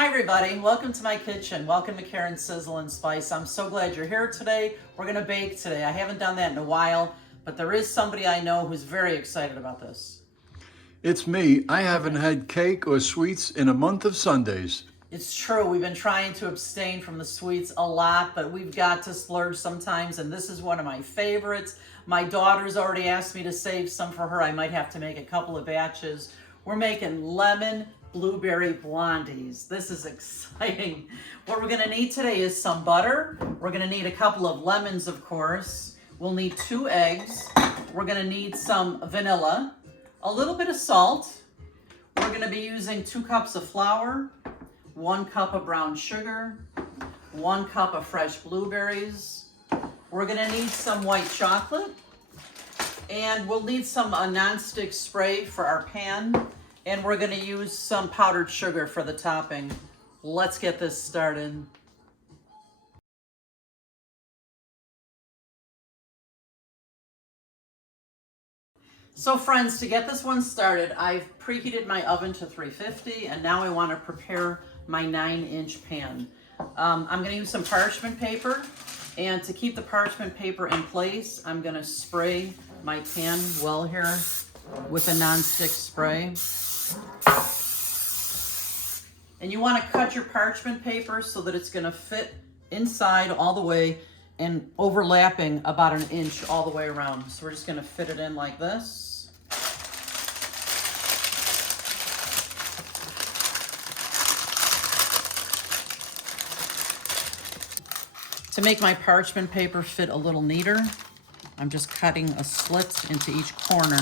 Hi everybody, welcome to my kitchen. Welcome to Karen's Sizzle and Spice. I'm so glad you're here today. We're gonna bake today. I haven't done that in a while, but there is somebody I know who's very excited about this. It's me. I haven't had cake or sweets in a month of Sundays. It's true, we've been trying to abstain from the sweets a lot, but we've got to splurge sometimes, and this is one of my favorites. My daughter's already asked me to save some for her. I might have to make a couple of batches. We're making lemon blueberry blondies. This is exciting. What we're gonna need today is some butter. We're gonna need a couple of lemons, of course. We'll need 2 eggs. We're gonna need some vanilla, a little bit of salt. We're gonna be using 2 cups of flour, 1 cup of brown sugar, 1 cup of fresh blueberries. We're gonna need some white chocolate, and we'll need some nonstick spray for our pan. And we're gonna use some powdered sugar for the topping. Let's get this started. So friends, to get this one started, I've preheated my oven to 350, and now I wanna prepare my 9-inch pan. I'm gonna use some parchment paper, and to keep the parchment paper in place, I'm gonna spray my pan well here with a nonstick spray. And you want to cut your parchment paper so that it's going to fit inside all the way and overlapping about 1 inch all the way around. So we're just going to fit it in like this. To make my parchment paper fit a little neater, I'm just cutting a slit into each corner.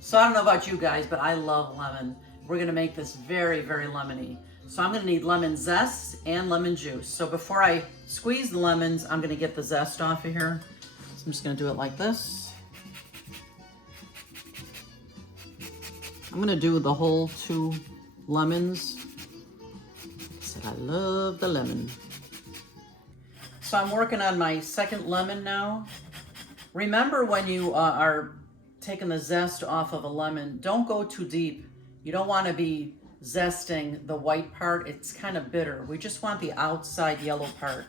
So I don't know about you guys, but I love lemon. We're gonna make this very, very lemony. So I'm gonna need lemon zest and lemon juice. So before I squeeze the lemons, I'm gonna get the zest off of here. So I'm just gonna do it like this. I'm gonna do the whole 2 lemons. I said I love the lemon. So I'm working on my 2nd lemon now. Remember, when you are taking the zest off of a lemon, don't go too deep. You don't want to be zesting the white part. It's kind of bitter. We just want the outside yellow part.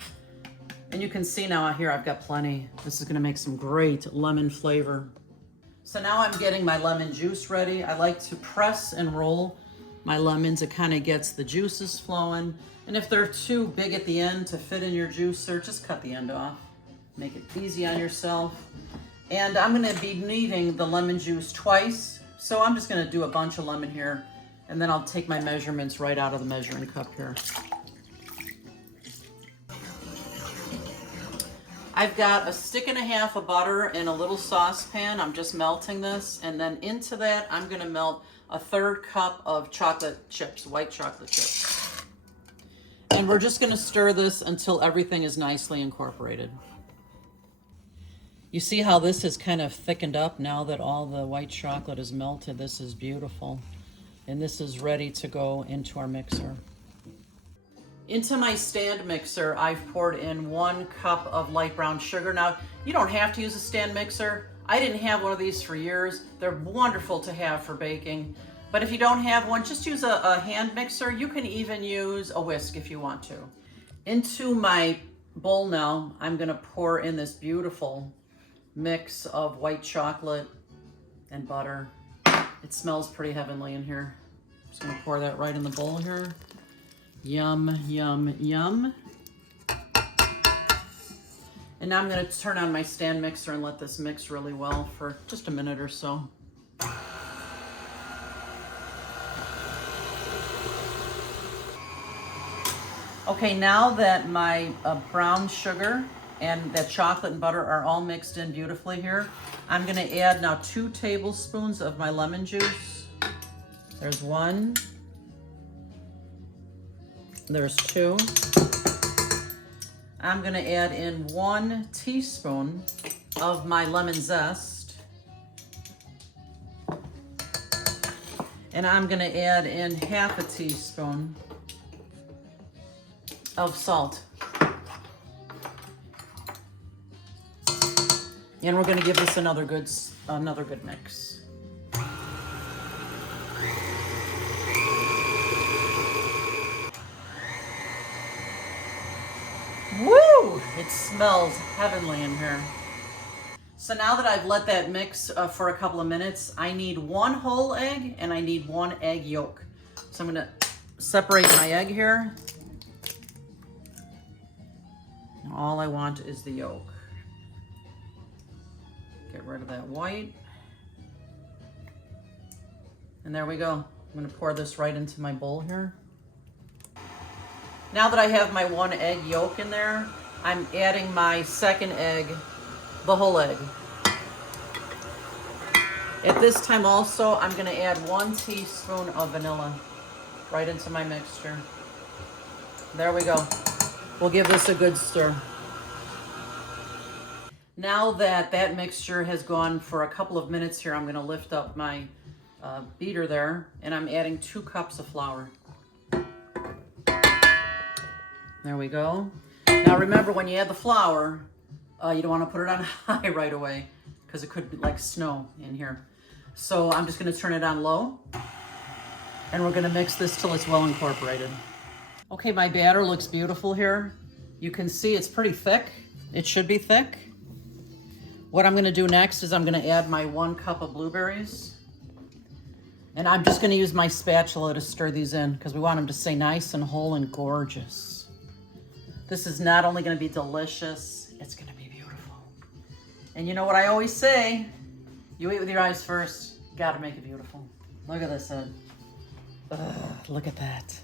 And you can see now here I've got plenty. This is going to make some great lemon flavor. So now I'm getting my lemon juice ready. I like to press and roll my lemons. It kind of gets the juices flowing. And if they're too big at the end to fit in your juicer, just cut the end off. Make it easy on yourself. And I'm gonna be needing the lemon juice twice. So I'm just gonna do a bunch of lemon here, and then I'll take my measurements right out of the measuring cup here. I've got 1.5 sticks of butter in a little saucepan. I'm just melting this, and then into that, I'm gonna melt 1/3 cup of chocolate chips, white chocolate chips. And we're just gonna stir this until everything is nicely incorporated. You see how this is kind of thickened up now that all the white chocolate is melted. This is beautiful. And this is ready to go into our mixer. Into my stand mixer, I've poured in 1 cup of light brown sugar. Now, you don't have to use a stand mixer. I didn't have one of these for years. They're wonderful to have for baking. But if you don't have one, just use a hand mixer. You can even use a whisk if you want to. Into my bowl now, I'm gonna pour in this beautiful mix of white chocolate and butter. It smells pretty heavenly in here. I'm just gonna pour that right in the bowl here. Yum, yum, yum. And now I'm gonna turn on my stand mixer and let this mix really well for just a minute or so. Okay, now that my brown sugar and that chocolate and butter are all mixed in beautifully here, I'm gonna add now 2 tablespoons of my lemon juice. There's 1. There's 2. I'm gonna add in 1 teaspoon of my lemon zest. And I'm gonna add in 1/2 teaspoon of salt. And we're gonna give this another good another good mix. Woo! It smells heavenly in here. So now that I've let that mix for a couple of minutes, I need 1 whole egg and I need 1 egg yolk. So I'm gonna separate my egg here. All I want is the yolk. Get rid of that white. And there we go. I'm gonna pour this right into my bowl here. Now that I have my 1 egg yolk in there, I'm adding my 2nd egg, the whole egg. At this time also, I'm gonna add 1 teaspoon of vanilla right into my mixture. There we go. We'll give this a good stir. Now that that mixture has gone for a couple of minutes here, I'm gonna lift up my beater there, and I'm adding 2 cups of flour. There we go. Now remember, when you add the flour, you don't want to put it on high right away because it could like snow in here. So I'm just going to turn it on low, and we're going to mix this till it's well incorporated. Okay, my batter looks beautiful here. You can see it's pretty thick. It should be thick. What I'm going to do next is I'm going to add my 1 cup of blueberries. And I'm just going to use my spatula to stir these in because we want them to stay nice and whole and gorgeous. This is not only going to be delicious, it's going to be beautiful. And you know what I always say? You eat with your eyes first. You got to make it beautiful. Look at this head. Look at that.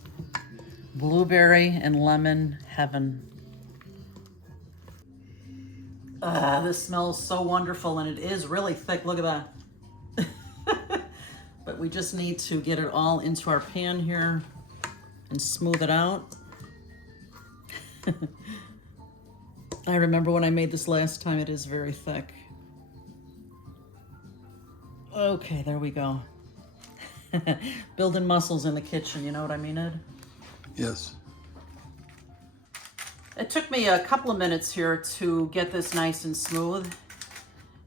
Blueberry and lemon heaven. This smells so wonderful, and it is really thick. Look at that. But we just need to get it all into our pan here and smooth it out. I remember when I made this last time, it is very thick. Okay, there we go. Building muscles in the kitchen, you know what I mean, Ed? Yes. It took me a couple of minutes here to get this nice and smooth.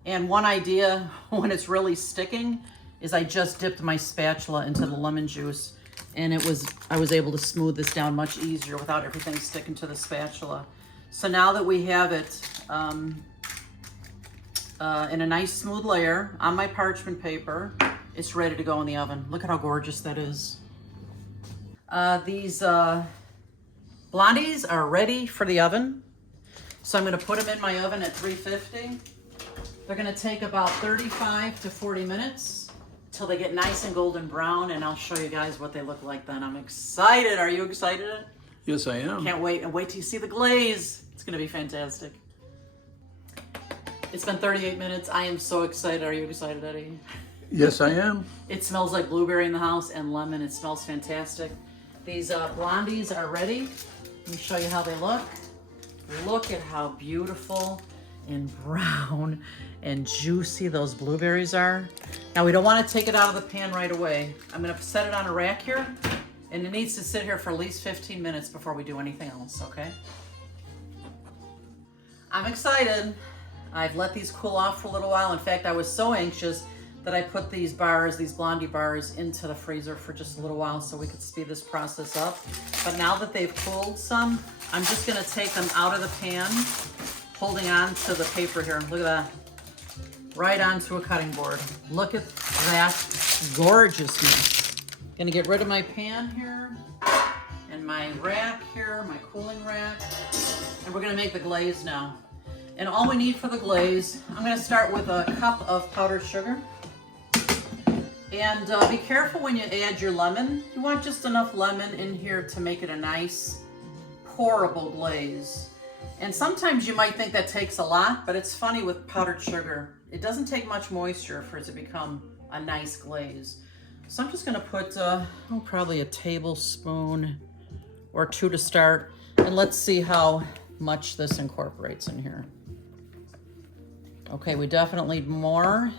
And one idea when it's really sticking is I just dipped my spatula into the lemon juice, and I was able to smooth this down much easier without everything sticking to the spatula. So now that we have it in a nice smooth layer on my parchment paper, it's ready to go in the oven. Look at how gorgeous that is. These Blondies are ready for the oven. So I'm gonna put them in my oven at 350. They're gonna take about 35 to 40 minutes till they get nice and golden brown, and I'll show you guys what they look like then. I'm excited. Are you excited? Yes, I am. Can't wait. And wait till you see the glaze. It's gonna be fantastic. It's been 38 minutes. I am so excited. Are you excited, Eddie? Yes, I am. It smells like blueberry in the house and lemon. It smells fantastic. These Blondies are ready. Let me show you how they look. Look at how beautiful and brown and juicy those blueberries are. Now we don't want to take it out of the pan right away. I'm going to set it on a rack here, and it needs to sit here for at least 15 minutes before we do anything else, okay? I'm excited. I've let these cool off for a little while. In fact, I was so anxious that I put these bars, these Blondie bars, into the freezer for just a little while so we could speed this process up. But now that they've cooled some, I'm just gonna take them out of the pan, holding on to the paper here. Look at that. Right onto a cutting board. Look at that gorgeousness. Gonna get rid of my pan here, and my rack here, my cooling rack. And we're gonna make the glaze now. And all we need for the glaze, I'm gonna start with a cup of powdered sugar. And be careful when you add your lemon. You want just enough lemon in here to make it a nice, pourable glaze. And sometimes you might think that takes a lot, but it's funny with powdered sugar. It doesn't take much moisture for it to become a nice glaze. So I'm just gonna put probably a tablespoon or 2 to start. And let's see how much this incorporates in here. Okay, we definitely need more.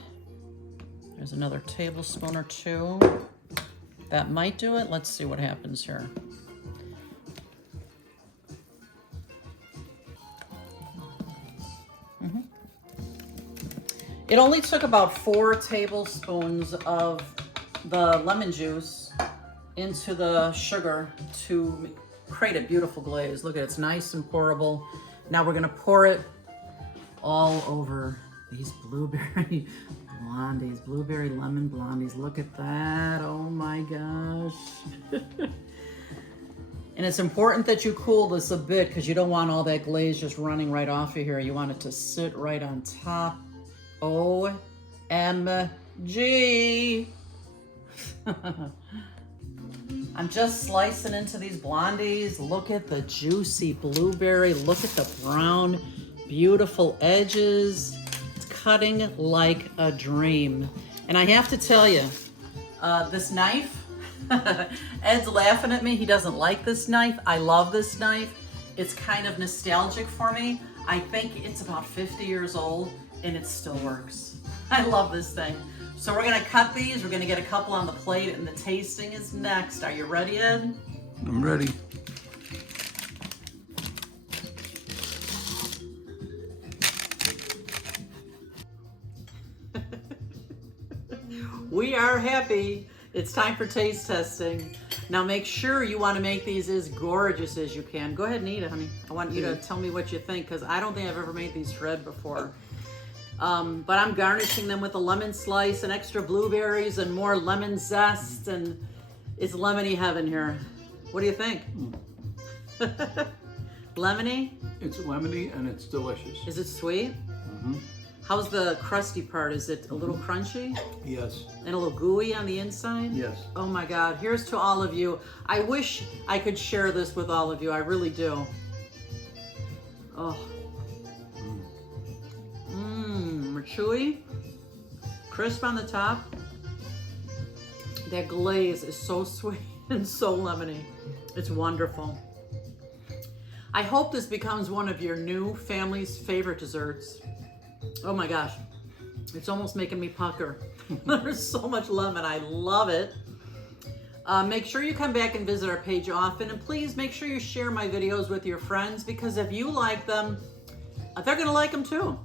There's another tablespoon or 2. That might do it. Let's see what happens here. It only took about 4 tablespoons of the lemon juice into the sugar to create a beautiful glaze. Look at it, it's nice and pourable. Now we're gonna pour it all over these blueberry blondies, blueberry lemon blondies. Look at that, oh my gosh. And it's important that you cool this a bit because you don't want all that glaze just running right off of here. You want it to sit right on top. OMG. I'm just slicing into these blondies. Look at the juicy blueberry. Look at the brown, beautiful edges. It's cutting like a dream. And I have to tell you, this knife, Ed's laughing at me. He doesn't like this knife. I love this knife. It's kind of nostalgic for me. I think it's about 50 years old and it still works. I love this thing. So we're gonna cut these. We're gonna get a couple on the plate and the tasting is next. Are you ready, Ed? I'm ready. We are happy. It's time for taste testing. Now make sure you want to make these as gorgeous as you can. Go ahead and eat it, honey. I want you to tell me what you think because I don't think I've ever made these for Ed before. But I'm garnishing them with a lemon slice and extra blueberries and more lemon zest, and it's lemony heaven here. What do you think? Lemony? It's lemony and it's delicious. Is it sweet? How's the crusty part? Is it a little crunchy? Yes. And a little gooey on the inside? Yes. Oh my God, here's to all of you. I wish I could share this with all of you, I really do. Oh. Chewy, crisp on the top. That glaze is so sweet and so lemony. It's wonderful. I hope this becomes one of your new family's favorite desserts. Oh my gosh, it's almost making me pucker. There's so much lemon, I love it. Make sure you come back and visit our page often, and please make sure you share my videos with your friends because if you like them, they're gonna like them too.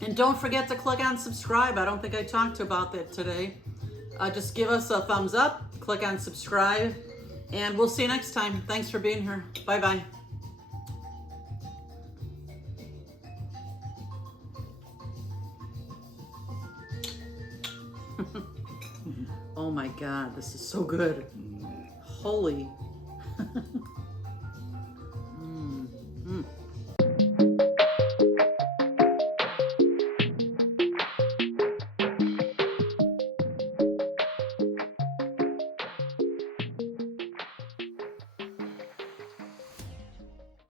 And don't forget to click on subscribe. I don't think I talked about that today. Just give us a thumbs up, click on subscribe, and we'll see you next time. Thanks for being here. Bye-bye. Oh my God, this is so good. Holy.